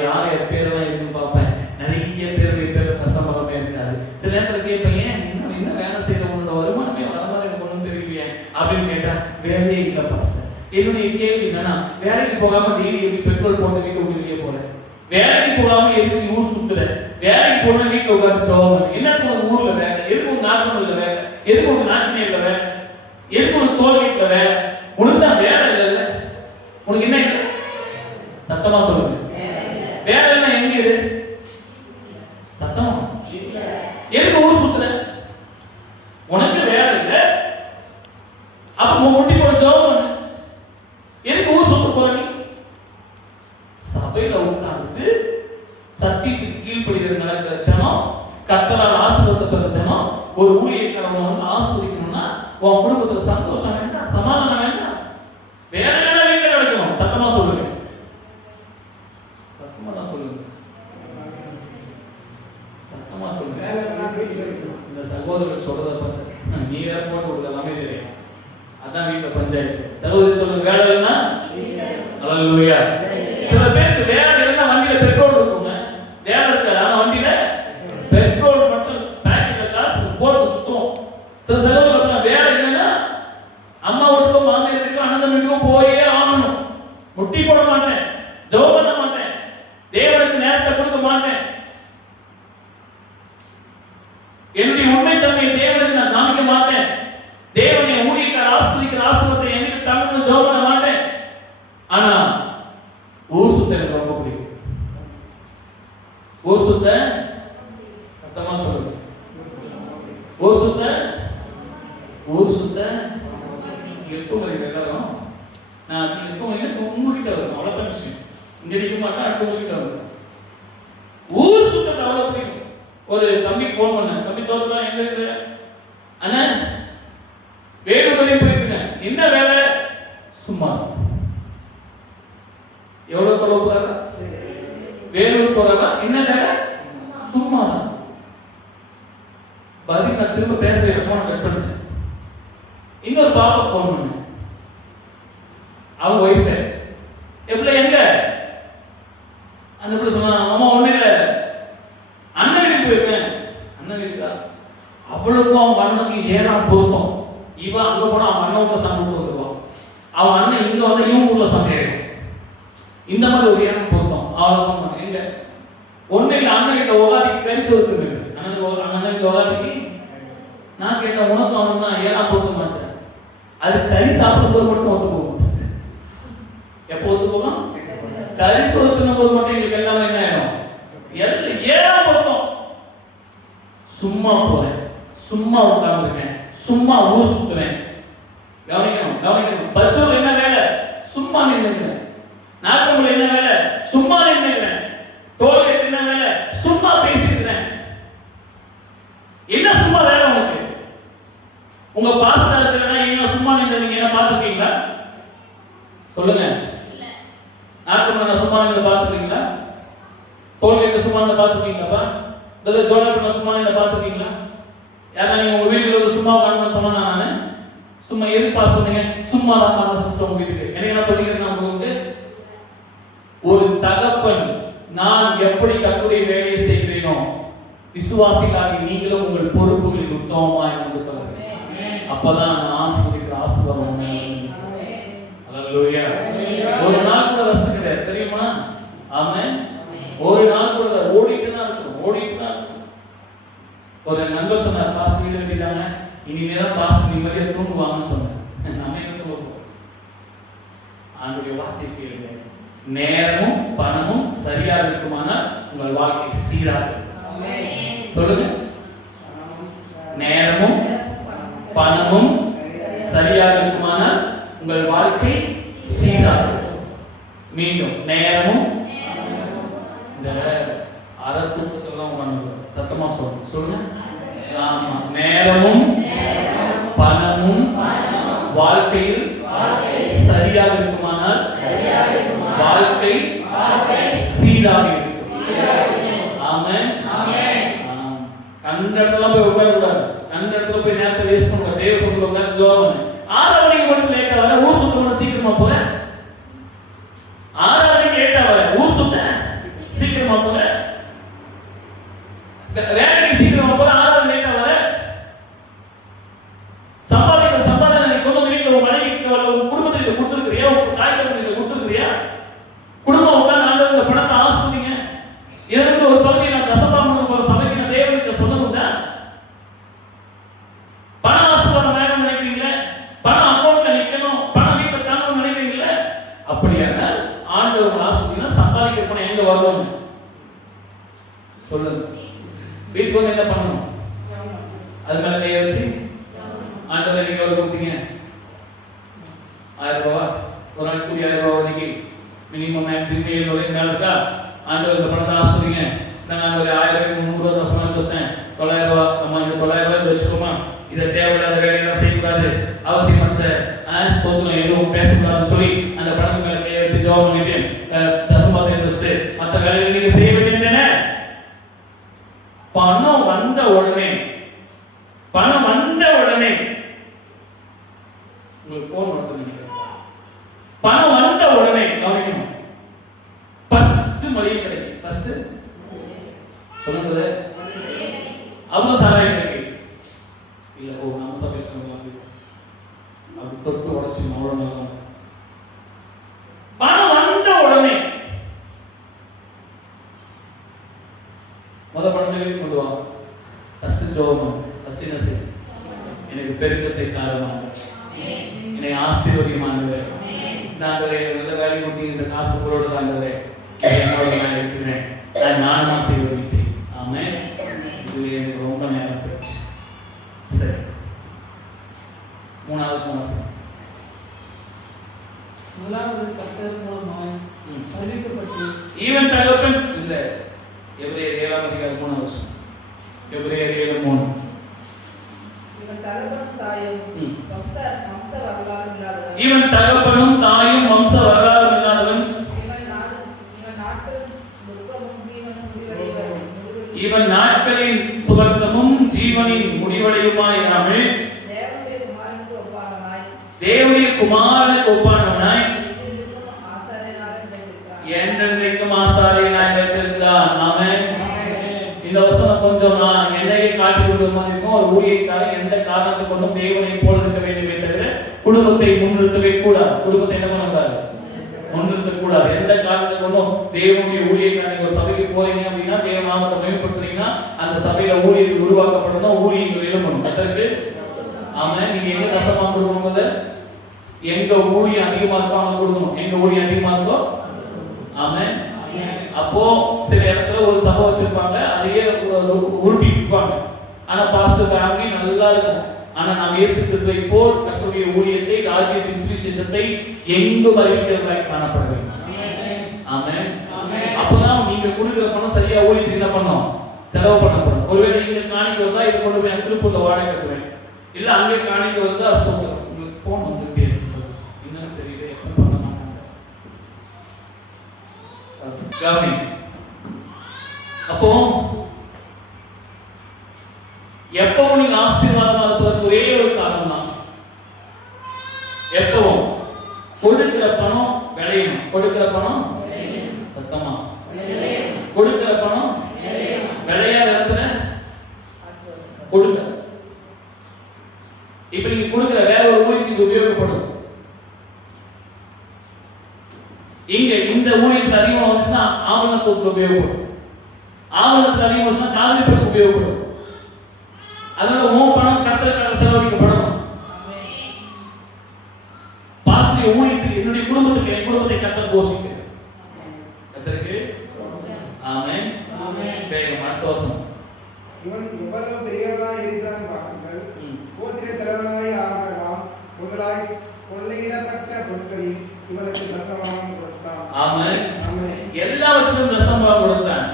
யார் பேரெல்லாம் இருக்குன்னு பார்ப்பேன். நிறைய பேர் தசமமே இருக்காது. சில நேரத்தில் கேட்பேன், ஏன் என்ன வேலை செய்யறவங்களோட வருமானமே வர மாதிரி எனக்கு ஒன்றும் தெரியலையே அப்படின்னு கேட்டா, வேலையே இல்லை பாஸ்டர். என்னுடைய கேள்வி என்னன்னா, வேலைக்கு போகாம டெய்லி எப்படி பெட்ரோல் போட்டு வீட்டு வெளியே போறேன்? வேலைக்கு போகாம எதுக்கு நீ ஊர் சுத்துற? வேலைக்கு போனா வீட்டுல உட்காந்து சோகம். என்ன ஊர்ல வேலை? எதுக்கு உங்க நாட்டுல வேலை? எதுக்கு உங்க நாட்டினே இல்ல வேலை? எதுக்கு உனக்கு தோல்வியில வேலை? உனக்கு தான் வேலை இல்ல. உனக்கு என்ன இல்லை? சத்தமா சொல்லுங்க. வேலை எல்லாம் எங்க இரு? சத்தமா. எதுக்கு ஊர் சுத்துற? உனக்கு வேலை இல்ல, அப்ப முட்டி போட ஜெபம் பண்ணு. எதுக்கு ஊர் சுத்த போற? நீ சபையில உட்கார்ந்து சத்தியத்துக்கு கீழ்ப்படிகிற நடக்கிற ஜனம், கர்த்தரால் ஆசீர்வதிக்கப்பட்ட ஜனம், ஒரு ஊழியக்காரனை வந்து ஆசீர்வதிக்கணும்னா உன் குடும்பத்துல சந்தோஷம் வேண்டாம், சமாதானம் வேண்டாம், வேலை வேணா வீட்டுல கிடைக்கணும். சத்தமா சொல்லுங்க, சத்தமா தான் சொல்லுங்க, சத்தமா சொல்லுங்க. இந்த சகோதரர் சொல்றத பார்த்து நீ வேற போட்டு கொடுக்கலாமே தெரியும். அதான் வீட்டுல பஞ்சாயத்து. சகோதரி சொல்லுங்க, வேலை இல்லைன்னா அல்லேலூயா. சில பேருக்கு வேலை இல்லைன்னா வண்டியில பெட்ரோல் இருக்குங்க, வேலை இருக்காது, ஆனா வண்டியில பெட்ரோல் மட்டும் பேக்கெட்ல காசு போட்டு சுத்தும். சில சகோதரர் வேலை இல்லைன்னா அம்மா வீட்டுக்கோ மாமியார் வீட்டுக்கோ அண்ணன் வீட்டுக்கோ போயே ஆகணும். முட்டி போட மாட்டேன், ஜெபம் பண்ண மாட்டேன், தேவனுக்கு நேரத்தை கொடுக்க மாட்டேன், என்னுடைய உண்மைத்தன்மையை தேவனுக்கு நான் காமிக்க மாட்டேன், தேவனை ஊழியக்கார ஆசீர்வதிக்கிற ஆசீர்வாதத்தை என்னிடம் தமிழ்னு ஜெபம் பண்ண மாட்டேன். ஆனா ஊர் சுத்த எனக்கு ரொம்ப பிடிக்கும். ஊர் சுத்த சத்தமா சொல்லுங்க. ஊர் சுத்த எப்போ வரைக்கும் எல்லாரும் நான் எப்போ உங்ககிட்ட வரும், அவ்வளோதான் விஷயம். இங்க நிற்க மாட்டேன், அடுத்த உங்ககிட்ட வரும். ஊர் சுத்தத்தை அவ்வளோ பிடிக்கும். ஒரு தம்பி போன் பண்ண, தம்பி தோத்துதான் எங்க இருக்கு அண்ணா, வேலூர் வரையும் போயிருக்கேன். என்ன வேலை? சும்மா. எவ்வளவு தொலைவு போறாரா? வேலூர் போறாரா? என்ன வேலை? சும்மா. பதில் நான் திரும்ப பேச போன பாப்பா ஃபோன் பண்ணு, அவங்க ஒய்ஃப் எப்படி எங்க அந்த பிள்ளை சொன்னா, அம்மா ஒண்ணு இல்லை, அண்ணன் வீட்டுக்கு போயிருக்கேன். அண்ணன் வீட்டுக்கா? அவளுக்கும் அவங்க அண்ணனுக்கு ஏறாம் பொருத்தம். இவன் அங்க போனா அவங்க அண்ணன் ஊர்ல சண்டை வந்துருவான், அவங்க அண்ணன் இங்க வந்து இவங்க ஊர்ல சண்டை ஆயிடும். இந்த மாதிரி ஒரு ஏறாம் பொருத்தம். அவளுக்கு எங்க ஒண்ணு இல்லை, அண்ணன் வீட்டுல உகாதிக்கு கறி சோறு இருக்கு. அண்ணன் வீட்டுல உகாதிக்கு நான் கேட்டேன், உனக்கும் அவனுக்கு தான் ஏறாம் பொருத்தமாச்சு, அது கறி சாப்பிடும் போது மட்டும் ஒத்து போகும். எப்போ ஒத்து போகும்? கறி சோறு தின்னும் போது மட்டும் எங்களுக்கு எல்லாமே என்ன ஆயிடும்? ஏறாம் பொருத்தம். சும்மா போறேன், சும்மா உட்கார்ந்துருக்கேன், சும்மா ஊர் சுத்துறேன். கவனிக்கணும் கவனிக்கணும். பச்சோல் என்ன வேலை? சும்மா நின்னுக்கிறேன். நாக்கமுள்ள என்ன வேலை? சும்மா நின்னுக்கிறேன். தோல்கேட் என்ன வேலை? சும்மா பேசிக்கிறேன். என்ன சும்மா வேலை உனக்கு? உங்க பாஸ்டர் இருக்கிறனா நீங்க சும்மா நின்னு நீங்க என்ன பார்த்துருக்கீங்களா? சொல்லுங்க. நாக்கமுள்ள சும்மா நின்னு பார்த்துருக்கீங்களா? தோல்கேட் சும்மா நின்னு பார்த்துருக்கீங்களாப்பா? இந்த ஜோலா பண்ண சும்மா நின்னு பார்த்துருக்கீங்களா? யாரா நீங்க உங்க வீட்டுல சும்மா உட்கார்ந்து சொன்னா நானு சும்மா எது பாஸ் பண்ணீங்க? சும்மா தான் பண்ண சிஸ்டம் வீட்டுக்கு என்ன என்ன சொல்லிக்கிறேன் உங்களுக்கு? ஒரு தகப்பன் நான் எப்படி கர்த்தருடைய வேலையை செய்கிறேனோ விசுவாசிகளாகி நீங்களும் உங்கள் பொறுப்புகளில் உத்தமமாய் நடந்து கொள்ளுங்கள். அப்பதான் நான் ஆசீர்வதிக்கிற ஆசீர்வாதம் உண்மையாக. ஹல்லேலூயா. ஒரு நாள் கூட ரெஸ்ட் கிடையாது தெரியுமா? ஆமென். ஒரு நாள் கூட ஓடிட்டு தான் இருக்கணும், ஓடிட்டு தான் இருக்கணும். ஒரு நண்பர் சொன்னார், பாஸ்டர் வீடு கட்டிட்டாங்க, இனிமேதான் பாஸ்டர் நிம்மதியாக தூங்குவாங்கன்னு சொன்னார். நம்ம எங்க தூங்குவோம்? ஆண்டுடைய வார்த்தை கேளுங்க. நேரமும் பணமும் சரியாக இருக்குமானால் உங்கள் வாழ்க்கை சீராக இருக்கும். சொல்லுங்க. நேரமும் பணமும் சரியாக இருக்குமானால் உங்கள் வாழ்க்கை சீராக இருக்கும். மீண்டும் நேரமும், இந்த அறக்கூட்டத்தெல்லாம் உட்காந்து சத்தமா சொல்லுங்க. ஆமா. நேரமும் பணமும் வாழ்க்கையில் சரியாக இருக்குமானால் வாழ்க்கை சீராக இருக்கும். ஆமென். கண்ட இடத்துல போய் உட்காரக்கூடாது, கண்ட இடத்துல போய் நேரத்தை வேஸ்ட் பண்ண தேவ சமூகத்துல உட்கார்ந்து ஜெபம் பண்ணு. 6 மணிக்கு மட்டும் லேட்டா வர, ஊர் சுத்த சீக்கிரமா போல. 6 மணிக்கு லேட்டா வர, ஊர் சுத்த சீக்கிரமா போல. வேலைக்கு சீக்கிரமா போல, 6 லேட்டா வர. சம்பாதனை கொண்டு வீட்டுல உங்க மனைவிக்கு வரல, உங்க குடும்பத்துக்கு கொடுத்துருக்கிறியா? உங்க தாய் தந்தைக்கு கொடுத்துருக்கிறியா? குடும்பம் உட்கார்ந்து ஆண்டவருடைய பணத்தை ஆசிர்வதிங்க. இதற்கு ஒரு பகுதியை நான் தசமபாகம் ஒரு சபைக்கு நான் தேவனுக்கு சொல்லணும் தான். பணம் ஆசீர்வாதம் வேணும்னு நினைக்கிறீங்களா? பணம் அக்கௌண்ட்ல நிக்கணும், பணம் வீட்டுல தாங்கணும்னு நினைக்கிறீங்களா? அப்படியானால் ஆண்டவர் ஆசீர்வதினா சம்பாதிக்கிற பணம் எங்க வரணும் சொல்லுங்க. வீட்டுக்கு வந்து என்ன பண்ணணும்? அது மேல கையை வச்சு ஆண்டவரை நீங்க எவ்வளவு கொடுத்தீங்க? 1000 ரூபாய். ஒரு நாள் கூடி 1000 ரூபாய் ஒதுக்கி மினிமம் மேக்ஸிமம் 700 மேல இருக்கா? ஆண்டவர் இந்த பணத்தை ஆசீர்வதிங்க. நாங்க ஆண்டவரே 1300 தசமம் வச்சிட்டேன், 900 ரூபாய். நம்ம இந்த 900 ரூபாய் வச்சுக்கோமா? இதை தேவையில்லாத வேலையெல்லாம் செய்யக்கூடாது, அவசியம் ஸ்தோத்திரம் எதுவும் பேசக்கூடாதுன்னு சொல்லி அந்த பணத்து மேல கையை வச்சு ஜெபம் பண்ணிட்டு தசமபாகத்தை வச்சுட்டு மற்ற வேலைகளை நீங்க செய்ய வேண்டியது. பணம் வந்த உடனே உங்களுக்கு போன் வந்து நினைக்கிறேன். பணம் வந்த உடனே கவனிக்கணும். ஃபர்ஸ்ட் மளிகை கிடைக்கும். ஃபர்ஸ்ட் சொல்லுங்க. அவ்வளவு சாராயம் கிடைக்கும் இல்ல? ஓ, நம்ம சபையில் அப்படி தொட்டு உடச்சு அவ்வளவு நல்லா. பணம் வந்த உடனே பணத்தை கொண்டு வா. ஃபர்ஸ்ட் ஜெபம். ஃபர்ஸ்ட் என்ன செய்ய? எனக்கு பெருக்கத்தை தாருமாங்க, என்னை ஆசீர்வதியுமாங்க. ஆண்டவரே, நல்ல வேலை கொண்டு இந்த காசு பொருளோட ஆண்டவரே என்னோட நான் இருக்கிறேன், நானும் ஆசீர்வதிச்சு. ஆமென். இது எனக்கு ரொம்ப நேரம் போயிடுச்சு. சரி, 3வது மாசம் முதலாவது கர்த்தர் மூலமாய் அறிவிக்கப்பட்டு ஈவன் தகப்பன் இல்ல. எபிரேயர் 7ஆம் அதிகாரம் 3ஆம் வசனம். எபிரேயர் 7:3. இவன் தகப்பனும் தாயும் வம்ச வரலாறு இல்லாதவன். இவன் தகப்பனும் தாயும் வம்ச வரலாறு இல்லாதவன். இவன் நாட்களின் துவக்கமும் ஜீவனின் முடிவடையுமாய் இராமல் தேவனுடைய குமாரனுக்கு ஒப்பானவனாய் தேவனுடைய குமாரனுக்கு ஒப்பானவனாய் என்றென்றைக்கும் ஆசாரியனாய் வைத்திருக்கிறார். ஆமென். இந்த வசனம் கொஞ்சம் நான் என்னையே காட்டி கொடுக்கிற மாதிரி இருக்கும். ஒரு ஊழியக்காரன் எந்த காரணத்தை கொண்டும் தேவனை போல இருக்க வேண்டுமே தவிர குடும்பத்தை முன்னிறுத்தவே கூடாது. குடும்பத்தை என்ன பண்ணக்கூடாது? முன்னிறுத்த கூடாது. எந்த காரணத்தை கொண்டும் தேவனுடைய ஊழியக்காரன் ஒரு சபைக்கு போறீங்க அப்படின்னா, தேவ நாமத்தை மேம்படுத்துறீங்கன்னா, அந்த சபையில ஊழியர்கள் உருவாக்கப்படணும், ஊழியர்கள் எழும்பணும். அதற்கு ஆமென். நீங்க எங்க தசமா கொடுக்கணுங்கிறத எங்க ஊழியம் அதிகமா இருக்கோ அவங்க கொடுக்கணும். எங்க ஊழியம் அதிகமா இருக்கோ ஆமென். அப்போ சில இடத்துல ஒரு சபை வச்சிருப்பாங்க, அதையே உருட்டி விற்பாங்க. ஆனா பாஸ்டர் ஃபேமிலி நல்லா இருக்கும். ஆனா நாம் இயேசு கிறிஸ்துவை போல் கர்த்தருடைய ஊழியத்தை, ராஜ்யத்தின் சுவிசேஷத்தை எங்கும் அறிவிக்கிறவர்களாய் காணப்பட வேண்டும். ஆமென். அப்பதான் நீங்க கொடுக்கிற பணம் சரியா ஊழியத்துக்கு என்ன பண்ணணும்? செலவு பண்ணப்படும். ஒருவேளை இங்க காணிக்கை வந்தா இது கொண்டு போய் திருப்பூர்ல வாடகை கட்டுவேன், இல்ல அங்கே காணிக்கை வந்தா அஸ்தோத்திரம். உங்களுக்கு போன் வந்துட்டே இருக்கு, என்னன்னு தெரியல, எப்ப பண்ண மாட்டாங்க. கவனி. அப்போ எப்பவும் நீங்க ஆசீர்வாதமா இருப்பதற்கு ஒரே ஒரு காரணம் தான். எப்பவும் கொடுக்கிற பணம் விளையணும். கொடுக்கிற பணம் சத்தமா கொடுக்கிற பணம் விளையாத இடத்துல கொடுக்க. இப்ப நீங்க கொடுக்கிற வேற ஒரு ஊழியத்துக்கு உபயோகப்படும். இங்க இந்த ஊழியத்துக்கு அதிகமா வந்துச்சுன்னா ஆவணத்துக்கு உபயோகப்படும். ஆவணத்துக்கு அதிகமா வந்துச்சுன்னா காதலி படத்துக்கு உபயோகப்படும். அதனால உன் பணம் கர்த்தருக்காக செலவழிக்கப்படணும். பாஸ்டர் ஊழியத்துக்கு, என்னுடைய குடும்பத்துக்கு, என் குடும்பத்தை கர்த்தர் போஷிக்கிறார். கர்த்தருக்கு ஆமென். வேகம் அடுத்த வசனம். இவன் எவ்வளவு பெரியவனாய் இருக்கிறான் பாருங்கள். கோத்திர தலைவனாய் ஆபிரகாம் முதலாய் கொள்ளையிடப்பட்ட பொருட்களில் இவனுக்கு தசமபாகம் கொடுத்தான். ஆமென். எல்லாவற்றிலும் தசமபாகம் கொடுத்தான்.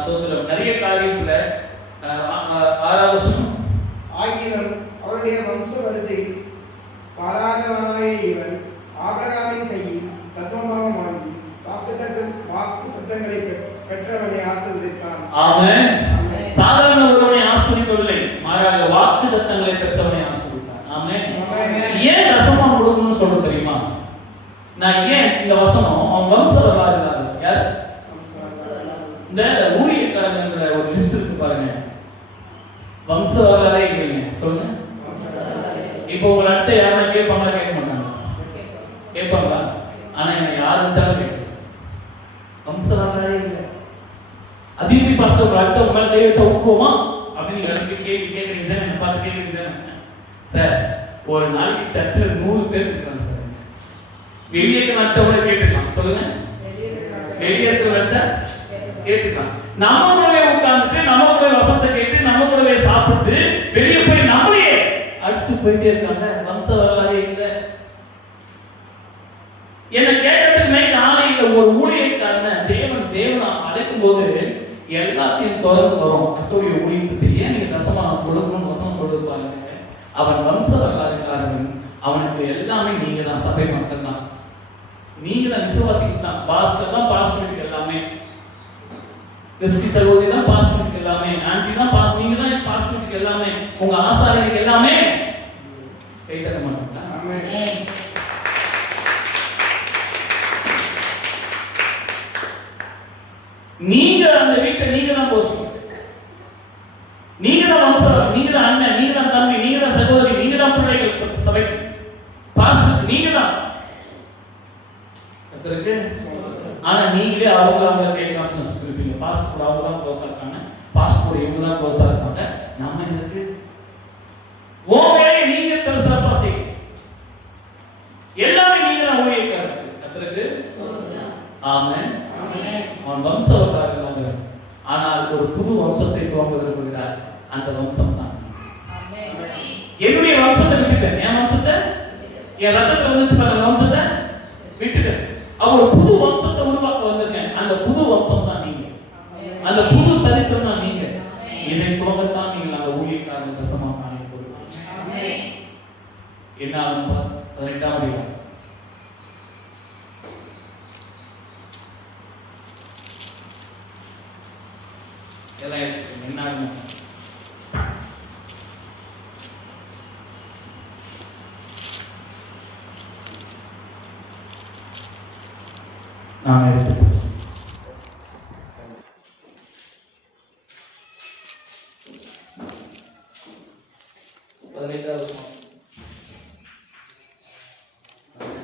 ஸ்தோத்திரம். நிறைய காரியத்துல 6வது வசனம். ஆகிலும் அவருடைய வம்ச வரிசையில் பாராதவனாய இவன் ஆபிரகாமின் கையில் தசமபாகம் வாங்கி வாக்குத்தத்தங்களை பெற்றவனை ஆசீர்வதித்தான். ஆமென். சாதாரண ஒருவனை ஆசீர்வதிக்கவில்லை, மாறாக வாக்குத்தத்தங்களை பெற்றவனை ஆசீர்வதித்தான். ஆமென். ஏன் தசமபாகம் கொடுக்கணும்னு சொல்றது தெரியுமா? நான் ஏன் இந்த வசனம் அவன் வம்ச வரலாறு யார்? இந்த ஊழியக்காரங்கிற ஒரு லிஸ்ட் இருக்கு பாருங்க. வம்ச வரலாறே இல்லைங்க. சொல்லுங்க. இப்போ உங்க அச்சை யாருன்னா கேட்பாங்களா? கேட்க மாட்டாங்க. கேட்பாங்களா? ஆனா என்ன யார் வச்சாலும் கேட்க. வம்ச வரலாறே இல்லை. அதிகப்படி பாஸ்டர் ஒரு அச்சை உங்க மேல கை வச்சா ஒப்புவோமா அப்படின்னு நீங்க ரெண்டு கேள்வி கேட்குறீங்க. என்ன பார்த்து கேட்குறீங்க சார். ஒரு நாளைக்கு சர்ச்சில் 100 பேர் இருக்காங்க சார். வெளியே வச்சவங்கள கேட்டுக்கலாம். சொல்லுங்க. வெளியே வச்சா கேட்டுக்கலாம். நம்ம கூடவே உட்கார்ந்துட்டு நம்ம கூட வசனத்தை கேட்டு நம்ம கூடவே சாப்பிட்டு வெளியே போய் நம்மளே அடிச்சுட்டு போயிட்டே இருக்காங்க. வம்ச வரலாறே இல்லை. என்ன கேட்கறதுக்கு மேல ஆளே இல்லை. ஒரு ஊழியக்காரன தேவன் அழைக்கும் போது எல்லாத்தையும் தொடர்ந்து வரும். கர்த்தருடைய ஊழியத்தை செய்ய நீங்க தசமா கொடுக்கணும்னு வசனம் சொல்றது பாருங்க. அவன் வம்ச வரலாறுக்காரன். அவனுக்கு எல்லாமே நீங்க தான், சபை மக்கள் தான், நீங்க தான், விசுவாசிக்கு தான். பாஸ்டர் தான் பாஸ்டருக்கு எல்லாமே, கிறிஸ்டி சகோதரி தான் பாஸ்டருக்கு எல்லாமே, ஆண்டி தான் நீங்க தான் பாஸ்டருக்கு எல்லாமே, உங்க ஆசாரியருக்கு எல்லாமே. கை தட்ட மாட்டீங்களா? ஆமென். நீங்க அந்த வீட்டை நீங்க தான் போஷிக்கணும். நீங்க தான் வம்சம், நீங்க தான் அண்ணன், நீங்க தான் தம்பி, நீங்க தான் சகோதரி, நீங்க தான் பிள்ளைகள் சபைக்கு. பாஸ்டர் நீங்க தான். கர்த்தருக்கு. ஆனா நீங்களே அவங்கள கை காமிச்சு சொல்லிருப்பீங்க. பாஸ்டர் அவங்க தான் க்ளோஸா இருக்காங்க, பாஸ்டர் இவங்க தான் க்ளோஸா இருக்காங்க. நம்ம எதுக்கு உன் வேலையை நீங்க பெருசாப்பா செய்யணும். எல்லாமே நீங்க தான் ஊழியக்காரர். கர்த்தருக்கு ஆமென். அவன் வம்சவர்காரர்கள். ஆனால் ஒரு புது வம்சத்தை துவங்க விரும்புகிறார். அந்த வம்சம் தான். என்னுடைய வம்சத்தை விட்டுட்டேன். என் வம்சத்தை, என் ரத்தத்தை வந்துச்சு பாருங்க, வம்சத்தை விட்டுட்டேன். அவர் ஒரு புது வம்சத்தை உருவாக்க வந்திருக்கேன். அந்த புது வம்சம் தான் நீங்க. அந்த புது சரித்திரம் தான் நீங்க. இதை துவங்கத்தான் நீங்கள் அந்த ஊழியக்காரன் தசமா காணி கொடுக்கணும். என்ன ஆகும்? 18ஆம் அதிகாரம். எல்லாம் என்ன ஆகும்? 18வது வசனம்.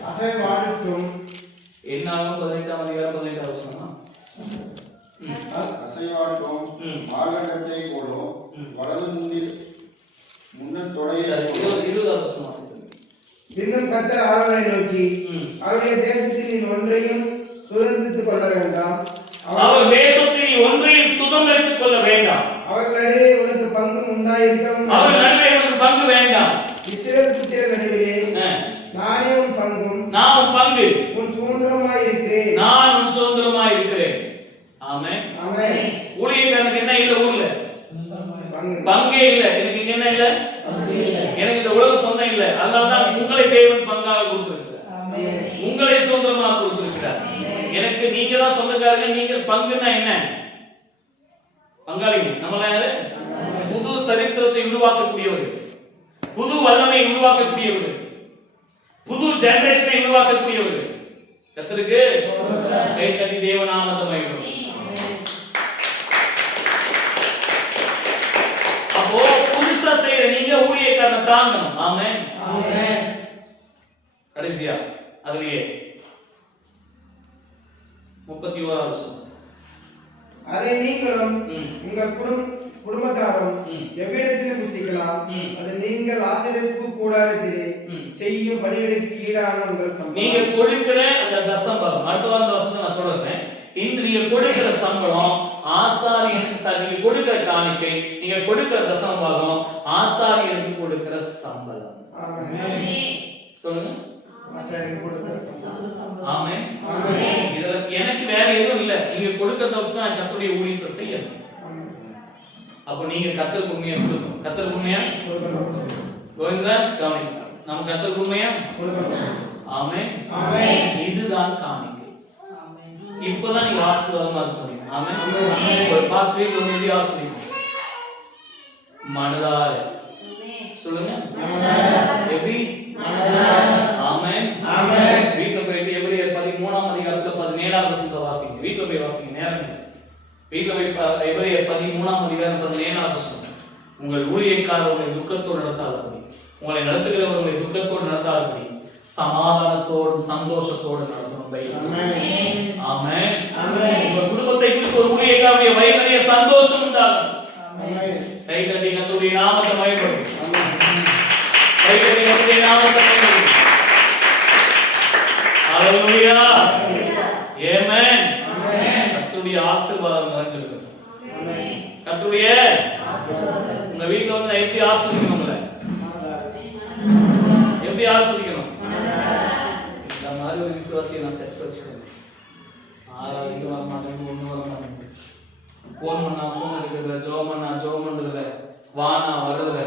அசைவாடட்டும். என்னாகும் 18ஆம் அதிகாரம் 18வது வசனம். அசைவாட்டும் மார்க்கத்தை போலும் வலது முன்னர் தொடைய 20வது வசனம் வாசிக்கிறேன். இன்னும் கர்த்தர் ஆரோனை நோக்கி, அவருடைய தேசத்தில் நீ ஒன்றையும் சுதந்திரித்துக் கொள்ள வேண்டாம். அவர் தேசத்தில் நீ ஒன்றையும் சுதந்திரித்துக் கொள்ள வேண்டாம். அவர்கள் நடுவே உனக்கு பங்கு உண்டாயிருக்கவும், அவர்கள் நடுவே உனக்கு பங்கு வேண்டாம். இஸ்ரவேல் புத்திரர் நடுவிலே நானே உன் பங்கும், நான் உன் பங்கு, உன் சுதந்திரமாய் இருக்கிறேன். நான் உன் சுதந்திரமாய் இருக்கிறேன். ஆமென். ஆமென். ஊழியக்காரனுக்கு என்ன இல்ல ஊர்ல? பங்கு. பங்கே இல்ல. எனக்கு இங்க என்ன இல்ல? எனக்கு இந்த உலக சொந்தம் இல்ல. அதனாலதான் உங்களை தேவன் பங்காக கொடுத்திருக்கிறார். உங்களை சுதந்திரமாக கொடுத்திருக்கிறார். எனக்கு நீங்க தான் சொந்தக்காரங்க. நீங்க பங்குன்னா என்ன? பங்காளிங்க. நம்மள யாரு? புது சரித்திரத்தை உருவாக்கக்கூடியவர்கள், புது வல்லமை உருவாக்கக்கூடியவர்கள், புது ஜெனரேஷனை உருவாக்கக்கூடியவர்கள். கர்த்தருக்கு கை தட்டி தேவநாமத்தை மகிமைப்படுத்துவோம். அப்போ புதுசா செய்யற நீங்க ஊழியக்காரனை தாங்கணும். ஆமென். ஆமென். கடைசியா அதுலயே 31வது வசனம். அதை நீங்களும் உங்கள் குடும்பத்தாரும் எவ்விடத்திலும் புசிக்கலாம். அது நீங்கள் ஆசீர்வதிப்பு கூடாரத்திலே செய்யும் பணிகளுக்கு ஈடான உங்கள் சம்பளம். நீங்க கொடுக்கிற அந்த தசம்பகம், அடுத்த வாரம் இந்த வசனத்தை நான் தொடர்றேன். இந்த நீங்க கொடுக்கிற சம்பளம் ஆசாரியனுக்கு, நீங்க கொடுக்கிற காணிக்கை, நீங்க கொடுக்கிற தசமபாகம் ஆசாரியனுக்கு கொடுக்கிற சம்பளம். ஆமென். சொல்லுங்க. ஆசாரியனுக்கு கொடுக்கிற சம்பளம். ஆமென். ஆமென். இதுல எனக்கு வேற எதுவும் இல்ல. நீங்க கொடுக்கிறத வச்சு தான் கர்த்தருடைய ஊழியத்தை செய்யணும். அப்ப நீங்க கர்த்தருக்கு உண்மையா கொடுக்கணும். கர்த்தருக்கு உண்மையா கோவிந்தராஜ் கவனிங்க. நம்ம கர்த்தருக்கு உண்மையா கொடுக்கணும். ஆமென். ஆமென். இதுதான் காணிக்கை. இப்பதான் நீங்க ஆசீர்வாதமா இருக்க முடியும். ஆமென். ஒரு பாஸ்ட் வீக் வந்து எப்படி ஆசீர்வதிக்கும்? மனதார சொல்லுங்க. எப்படி? ஆமென். ஆமென். வீட்ல போய் எபிரேயர் 13ஆம் அதிகாரத்துல 17ஆம் வசனத்தை வாசிங்க. வீட்ல போய் வாசிங்க. நேரம் வீட்ல போய் எபிரேயர் 13ஆம் அதிகாரம் 17ஆம் வசனம். உங்கள் ஊழியக்காரர்களை துக்கத்தோடு நடத்தாதபடி, உங்களை நடத்துகிறவர்களை துக்கத்தோடு நடத்தாதபடி சமாதானத்தோடும் சந்தோஷத்தோடு நடத்தணும். ஆமென். ஆமென். உங்க குடும்பத்தை குறித்து ஒரு ஊழியக்காரருடைய வயிறு நிறைய சந்தோஷம் உண்டாகும். கை தட்டி கர்த்தருடைய நாமத்தை மகிமைப்படுத்துங்க. கை தட்டி கர்த்தருடைய நாமத்தை மகிமைப்படுத்துங்க. ஹalleluya. ஆமென். கர்த்தருடைய ஆசீர்வாதம் நிறைஞ்சிருக்கு. கர்த்தருடைய உங்க வீட்ல வந்து எப்படி ஆசீர்வதிக்கணும்? உங்களை எப்படி ஆசீர்வதிக்கணும்? இந்த மாதிரி ஒரு விசுவாசியை நான் சர்ச்சில் வச்சுக்கிறேன். ஆராதிக்க வர மாட்டேங்குது, ஒன்றும் வர மாட்டேங்குது. ஃபோன் பண்ணா ஃபோன் எடுக்கிறதில்ல, ஜோம் பண்ணா ஜோம் பண்றதில்ல, வானா வர்றதில்ல.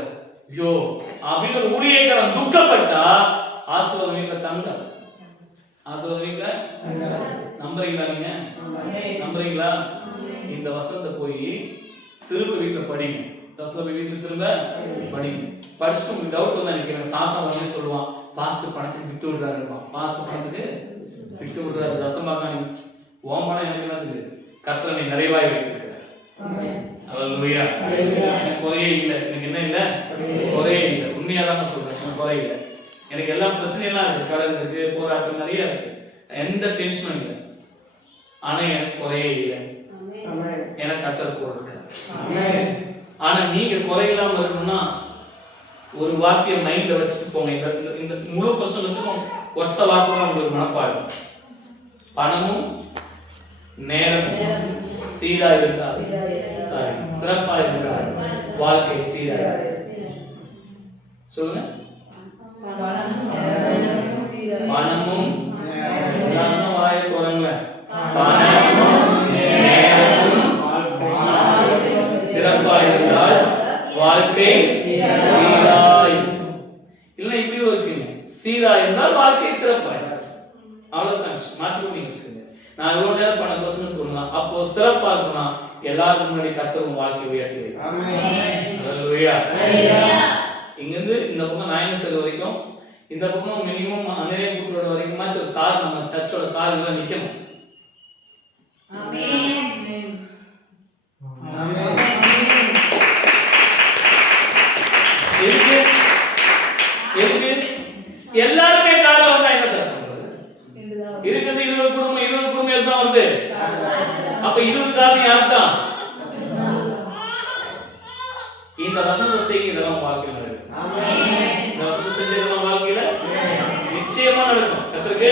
ஐயோ அப்படின்னு ஒரு ஊழியக்காரன் துக்கப்பட்டா ஆசீர்வாதம் வீட்டில் தங்க. ஆசீர்வாதம் வீட்டில் நம்புறீங்களா? நீங்க நம்புறீங்களா? இந்த வசனத்தை போய் திரும்ப வீட்டில் படிங்க. வீட்டுல திரும்ப படிங்க. படிச்சுட்டு உங்களுக்கு டவுட் வந்தா நினைக்கிறேன். சாத்தா வந்து சொல்லுவான், பாஸ்டர் பணத்துக்கு விட்டு விடுறாருப்பான். பாஸ்டர் பணத்துக்கு விட்டு விடுறாரு, தசமாக நீ ஓம் பணம் எனக்கு என்னது? கர்த்தரை நிறைவாய் வைத்திருக்கிறார். அல்லேலூயா. எனக்கு குறையே இல்லை. எனக்கு என்ன இல்லை? குறையே இல்லை. உண்மையாதான் சொல்றேன், எனக்கு குறை இல்லை. எனக்கு எல்லா பிரச்சனையெல்லாம் இருக்கு. கடன் இருக்கு, போராட்டம் நிறைய இருக்கு. எந்த டென்ஷனும் இல்லை. ஆனா எனக்கு குறையே இல்லை. எனக்கு கர்த்தர் கூட இருக்கார். ஆனா நீங்க குறையில்லாம இருக்கணும்னா ஒரு வார்த்தையை மைண்ட்ல வச்சுட்டு போங்க. இந்த முழு பசங்களுக்கும் ஒற்ற வார்த்தை தான் உங்களுக்கு மனப்பாடம். பணமும் நேரமும் சீரா இருந்தால், சிறப்பா இருந்தால் வாழ்க்கை சீரா. சொல்லுங்க. பணமும் வாயை போறாங்களே, பணமும் நேரமும் சிறப்பா இருந்தால் வாழ்க்கை சீராய். இல்ல இப்படி யோசிக்கீங்க, சீரா இருந்தால் வாழ்க்கை சிறப்பாய். அவ்வளவுதான். மாற்றி நீங்க வச்சுக்கோங்க. நான் இவ்வளவு நேரம் பண பிரச்சனை சொல்லலாம். அப்போ சிறப்பா இருக்கும்னா எல்லாருக்கும் முன்னாடி கர்த்தர் வாழ்க்கை உயர்த்தி. இங்கிருந்து இந்த பக்கம் நாயனசர் வரைக்கும், இந்த பக்கம் மினிமம் அநேக கூட்டோட வரைக்குமாச்சும் ஒரு கார், நம்ம சர்ச்சோட கார் எல்லாம் நிக்கணும். காரணம் யார் தான்? இந்த வசனத்தை செய்ய இதெல்லாம் வாழ்க்கையில் நடக்கும். இந்த வசனத்தை செஞ்ச இதெல்லாம் வாழ்க்கையில நிச்சயமா நடக்கும். கர்த்தருக்கு